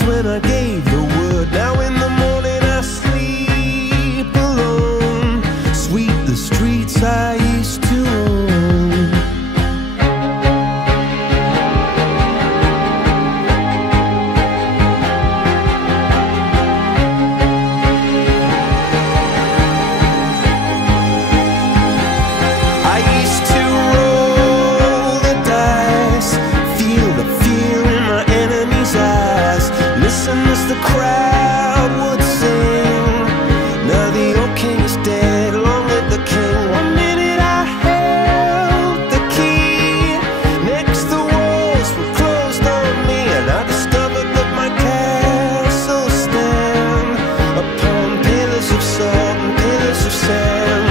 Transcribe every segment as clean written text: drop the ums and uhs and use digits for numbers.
was when I gave the word. Now in the morning I sleep alone. Sweep the streets I used to own. I used to roll the dice, feel the fear in my enemy's eyes, listen as the crowd would sing. Now the old king is dead, long live the king. One minute I held the key, next the walls were closed on me, and I discovered that my castle stand upon pillars of salt and pillars of sand.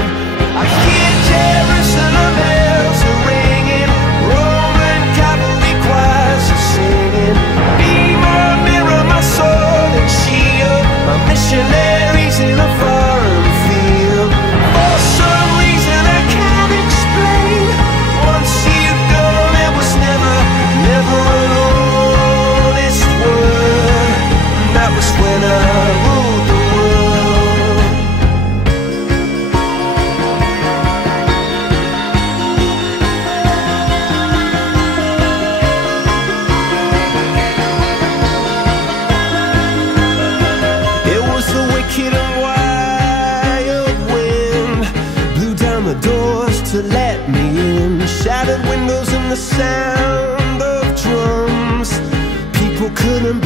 I hear Jerusalem bells are ringing, Roman cavalry choirs are singing. Be my mirror, my sword and shield, my missionaries in a foreign field. For some reason I can't explain, once you've gone it was never, never an honest word. And that was when I ruled the world. It was the wicked and wild wind, blew down the doors to let me in, shattered windows and the sound of drums. People couldn't